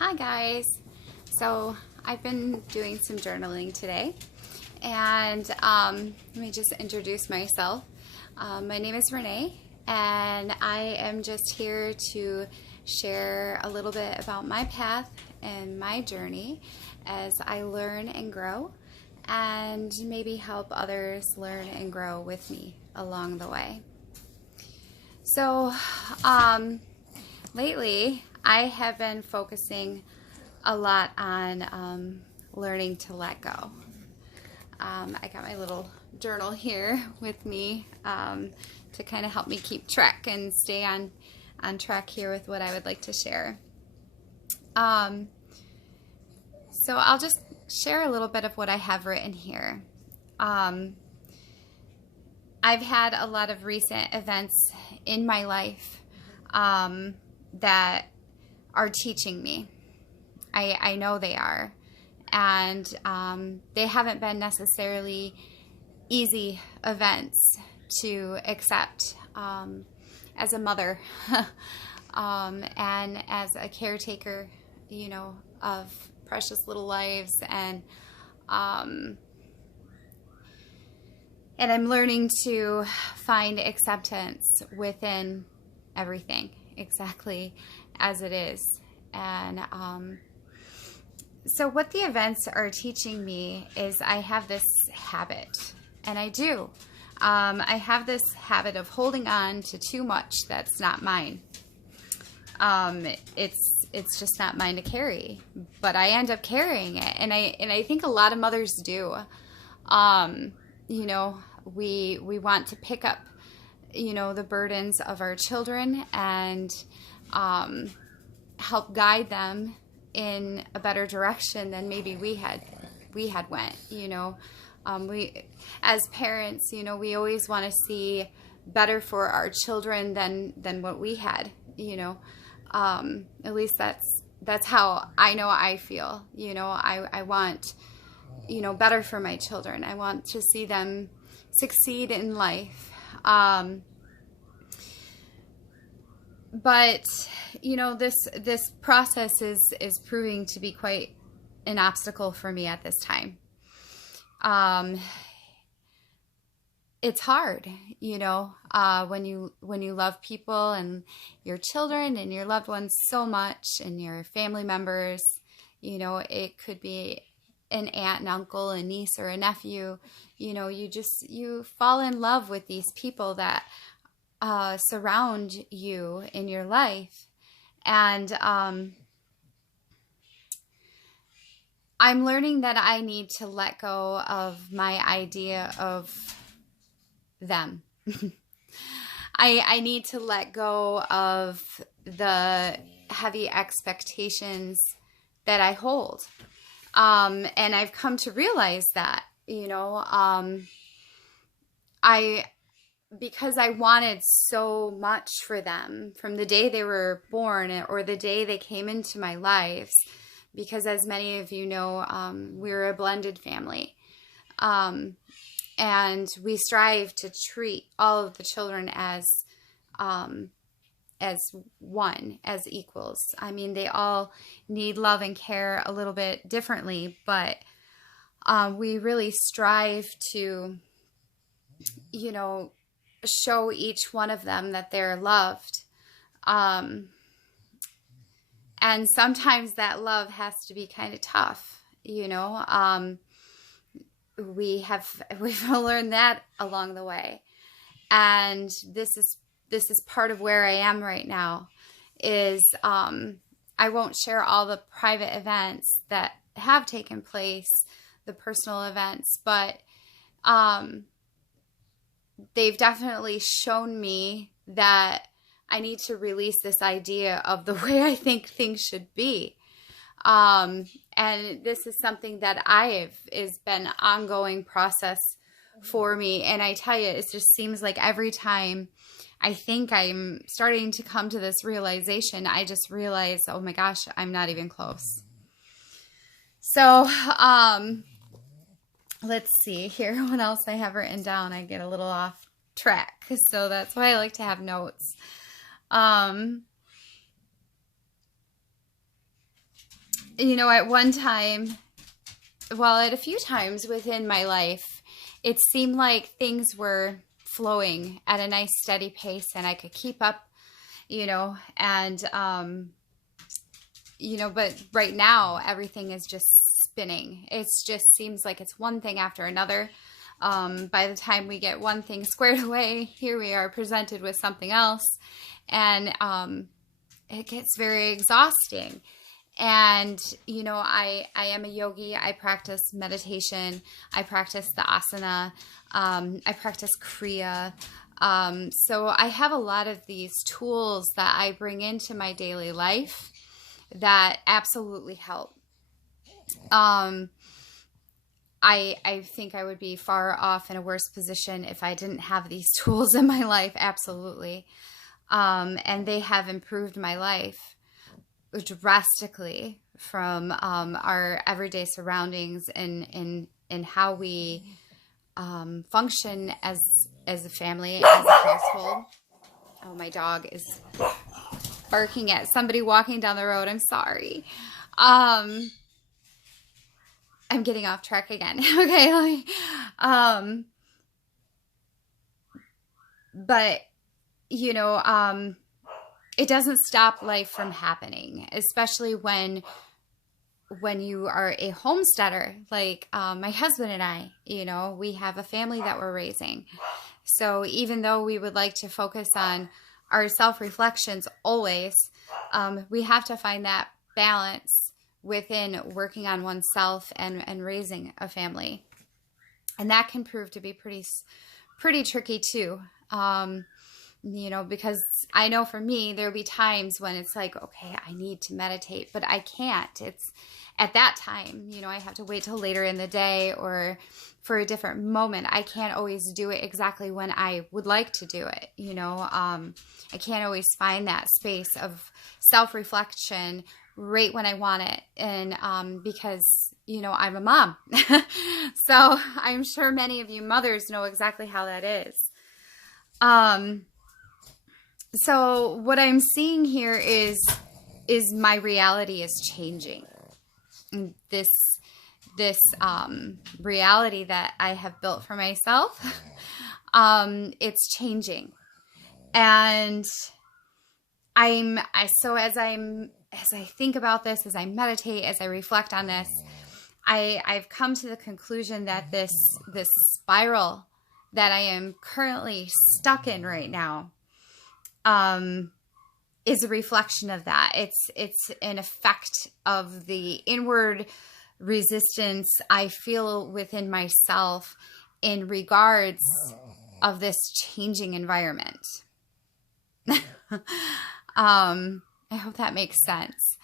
Hi guys. So I've been doing some journaling today, and let me just introduce myself. My name is Renee, and I am just here to share a little bit about my path and my journey as I learn and grow, and maybe help others learn and grow with me along the way. So lately I have been focusing a lot on learning to let go. I got my little journal here with me to kind of help me keep track and stay on track here with what I would like to share. So I'll just share a little bit of what I have written here. I've had a lot of recent events in my life that are teaching me. I know they are. And they haven't been necessarily easy events to accept as a mother and as a caretaker, of precious little lives. And I'm learning to find acceptance within everything exactly as it is. And so what the events are teaching me is I have this habit, and I do. I have this habit of holding on to too much that's not mine. It's just not mine to carry, but I end up carrying it, and I think a lot of mothers do. We want to pick up, the burdens of our children and help guide them in a better direction than maybe we had went. We as parents, we always want to see better for our children than what we had. At least that's how I know I feel. I want better for my children. I want to see them succeed in life. But this process is proving to be quite an obstacle for me at this time. It's hard, when you love people and your children and your loved ones so much, and your family members. It could be an aunt and uncle, a niece or a nephew. You fall in love with these people that surround you in your life. And I'm learning that I need to let go of my idea of them. I need to let go of the heavy expectations that I hold. And I've come to realize that, because I wanted so much for them from the day they were born or the day they came into my lives, because as many of you know, we're a blended family. And we strive to treat all of the children as one, as equals. I mean, they all need love and care a little bit differently, but we really strive to, show each one of them that they're loved. And sometimes that love has to be kind of tough, we've learned that along the way. And this is part of where I am right now is, I won't share all the private events that have taken place, the personal events, but, they've definitely shown me that I need to release this idea of the way I think things should be. And this is something that has been an ongoing process for me. And I tell you, it just seems like every time I think I'm starting to come to this realization, I just realize, oh my gosh, I'm not even close. So, let's see here what else I have written down. I get a little off track, so that's why I like to have notes. At one time, well, at a few times within my life, it seemed like things were flowing at a nice steady pace and I could keep up, and, but right now everything is just spinning. It just seems like it's one thing after another. By the time we get one thing squared away, here we are presented with something else. And it gets very exhausting. And, I am a yogi. I practice meditation. I practice the asana. I practice Kriya. So I have a lot of these tools that I bring into my daily life that absolutely help. I think I would be far off in a worse position if I didn't have these tools in my life. Absolutely. And they have improved my life drastically from our everyday surroundings and how we function as a family, as a household. Oh, my dog is barking at somebody walking down the road. I'm sorry. I'm getting off track again. Okay. But it doesn't stop life from happening, especially when you are a homesteader, like my husband and I. We have a family that we're raising. So even though we would like to focus on our self-reflections always, we have to find that balance within working on oneself and raising a family. And that can prove to be pretty tricky too. Because I know for me, there'll be times when it's like, okay, I need to meditate, but I can't. It's at that time, I have to wait till later in the day or for a different moment. I can't always do it exactly when I would like to do it. I can't always find that space of self-reflection right when I want it. And because, I'm a mom. So I'm sure many of you mothers know exactly how that is. So what I'm seeing here is my reality is changing. This reality that I have built for myself, it's changing. And as I think about this, as I meditate, as I reflect on this, I've come to the conclusion that this spiral that I am currently stuck in right now, is a reflection of that. It's an effect of the inward resistance I feel within myself in regards of this changing environment. I hope that makes sense.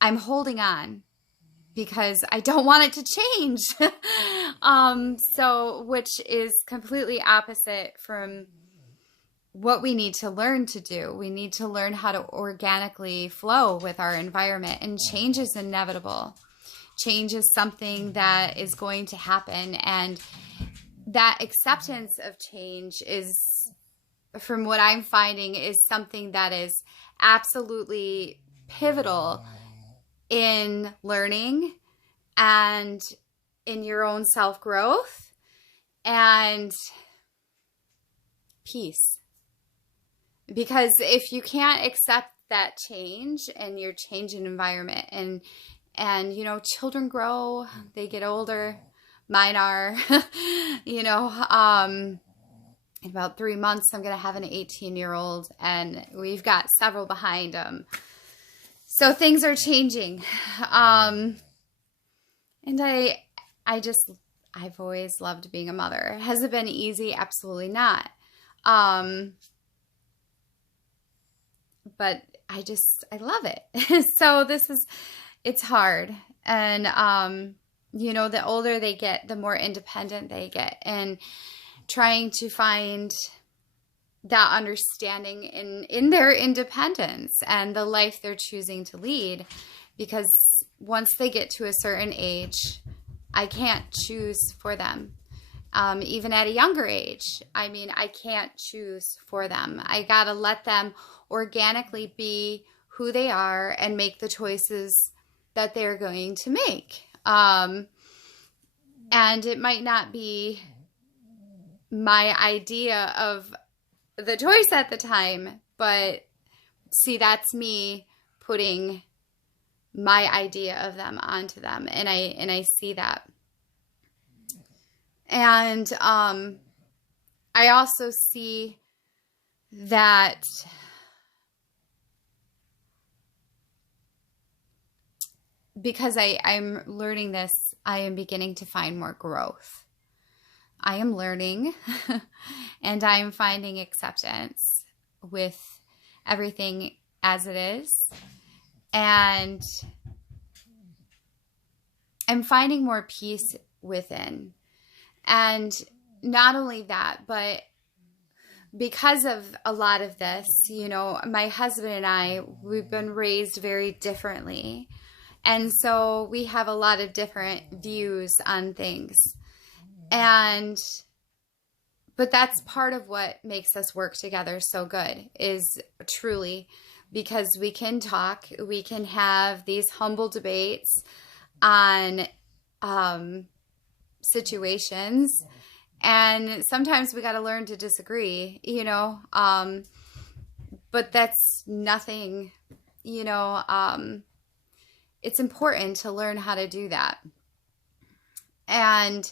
I'm holding on because I don't want it to change. Which is completely opposite from what we need to learn to do. We need to learn how to organically flow with our environment, and change is inevitable. Change is something that is going to happen, and that acceptance of change is, from what I'm finding, is something that is absolutely pivotal in learning and in your own self-growth and peace. Because if you can't accept that change and your changing environment, and children grow, they get older. Mine are, in about 3 months, I'm going to have an 18-year-old, and we've got several behind them. So things are changing. And I've always loved being a mother. Has it been easy? Absolutely not. But I love it. So it's hard. And, the older they get, the more independent they get, and trying to find that understanding in their independence and the life they're choosing to lead. Because once they get to a certain age, I can't choose for them. Even at a younger age, I can't choose for them. I got to let them organically be who they are and make the choices that they're going to make. And it might not be my idea of the choice at the time, but see, that's me putting my idea of them onto them, and I see that. And I also see that because I'm learning this, I am beginning to find more growth. I am learning and I'm finding acceptance with everything as it is. And I'm finding more peace within. And not only that, but because of a lot of this, you know, my husband and I, we've been raised very differently. And so we have a lot of different views on things. But that's part of what makes us work together so good, is truly because we can talk, we can have these humble debates on situations, and sometimes we got to learn to disagree, you know, but that's nothing, you know, it's important to learn how to do that. And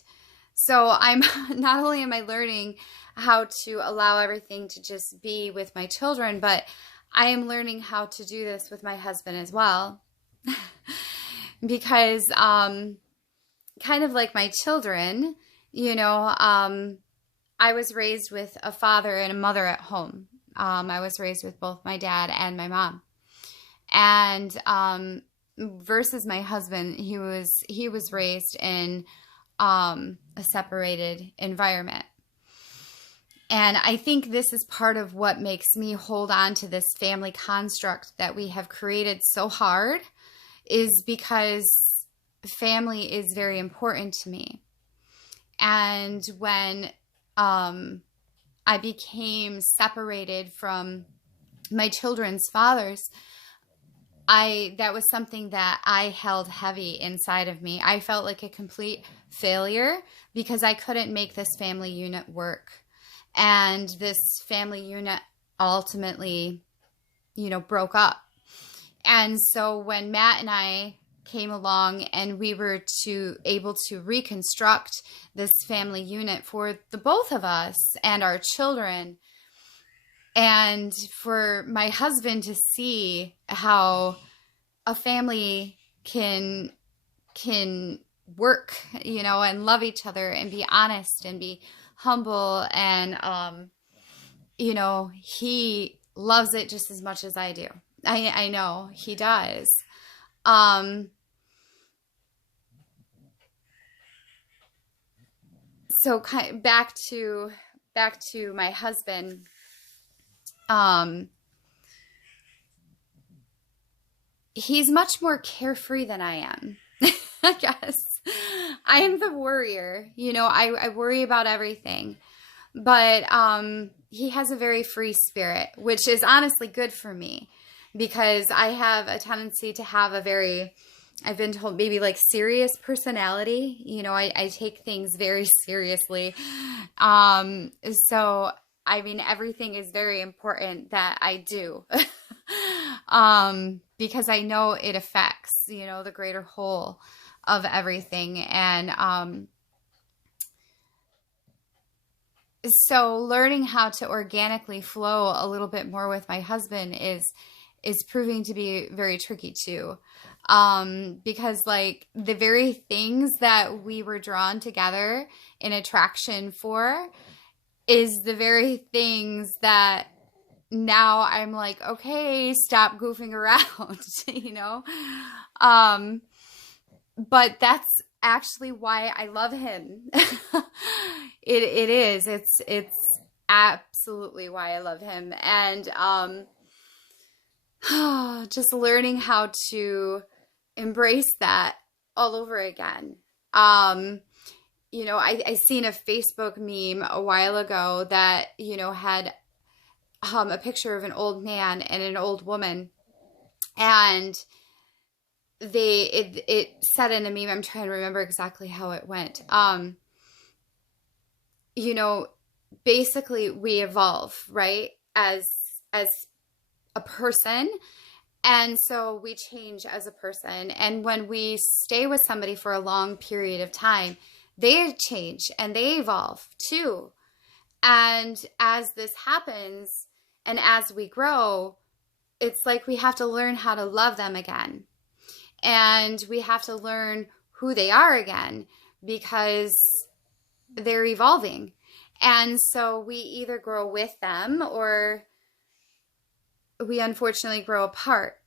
so I'm not only am I learning how to allow everything to just be with my children, but I am learning how to do this with my husband as well. Because kind of like my children, you know, I was raised with a father and a mother at home. I was raised with both my dad and my mom. And versus my husband, he was raised in a separated environment. And I think this is part of what makes me hold on to this family construct that we have created so hard, is because family is very important to me. And when I became separated from my children's fathers, that was something that I held heavy inside of me. I felt like a complete failure because I couldn't make this family unit work. And this family unit ultimately, you know, broke up. And so when Matt and I came along and we were able to reconstruct this family unit for the both of us and our children, and for my husband to see how a family can work, you know, and love each other and be honest and be humble. And, you know, he loves it just as much as I do. I know he does. So back to my husband. He's much more carefree than I am. I guess I am the worrier, you know, I worry about everything, but he has a very free spirit, which is honestly good for me, because I have a tendency to have a very, I've been told, maybe like serious personality. You know, I take things very seriously. So, I mean, everything is very important that I do. Because I know it affects, you know, the greater whole of everything. And so learning how to organically flow a little bit more with my husband is proving to be very tricky too. Because like the very things that we were drawn together in attraction for is the very things that now I'm like, okay, stop goofing around, you know? But that's actually why I love him. It is. It's absolutely why I love him. And just learning how to embrace that all over again. You know, I seen a Facebook meme a while ago that, you know, had a picture of an old man and an old woman. And it said in a meme, I'm trying to remember exactly how it went. You know, basically we evolve, right? As a person. And so we change as a person. And when we stay with somebody for a long period of time, they change and they evolve too. And as this happens and as we grow, it's like we have to learn how to love them again. And we have to learn who they are again because they're evolving. And so we either grow with them or we unfortunately grow apart,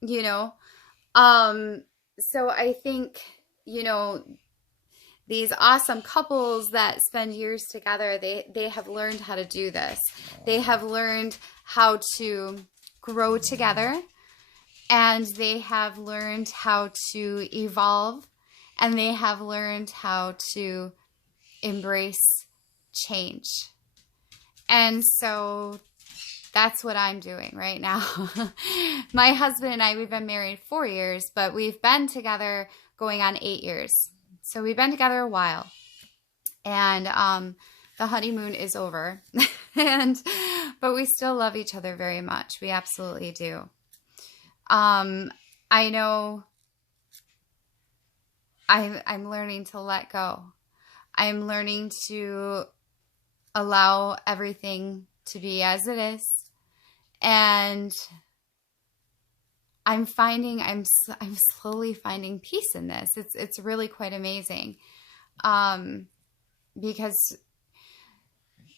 you know? So I think, you know, these awesome couples that spend years together, they have learned how to do this. They have learned how to grow together, and they have learned how to evolve, and they have learned how to embrace change. And so that's what I'm doing right now. My husband and I, we've been married 4 years, but we've been together going on 8 years. So we've been together a while. And the honeymoon is over. But we still love each other very much. We absolutely do. I know I'm learning to let go. I'm learning to allow everything to be as it is. And I'm slowly finding peace in this. It's really quite amazing. Because,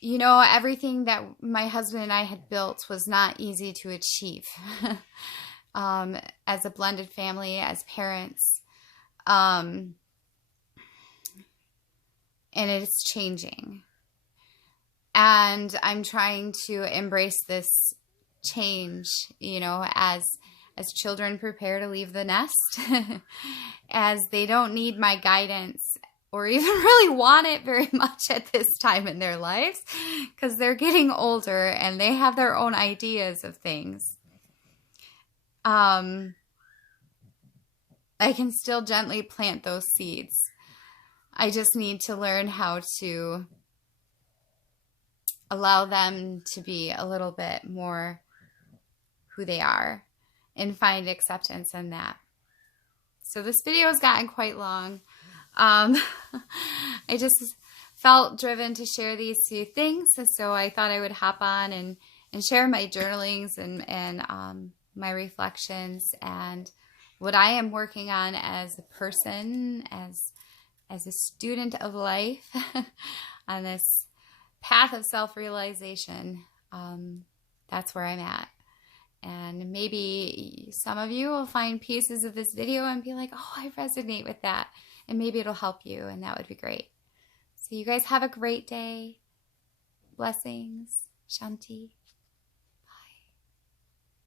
you know, everything that my husband and I had built was not easy to achieve. As a blended family, as parents. And it's changing. And I'm trying to embrace this change, you know, as children prepare to leave the nest, as they don't need my guidance or even really want it very much at this time in their lives because they're getting older and they have their own ideas of things. I can still gently plant those seeds. I just need to learn how to allow them to be a little bit more who they are and find acceptance in that. So this video has gotten quite long. I just felt driven to share these few things, so I thought I would hop on and share my journalings and my reflections and what I am working on as a person, as a student of life on this path of self-realization. That's where I'm at. And maybe some of you will find pieces of this video and be like, oh, I resonate with that. And maybe it'll help you, and that would be great. So you guys have a great day. Blessings. Shanti.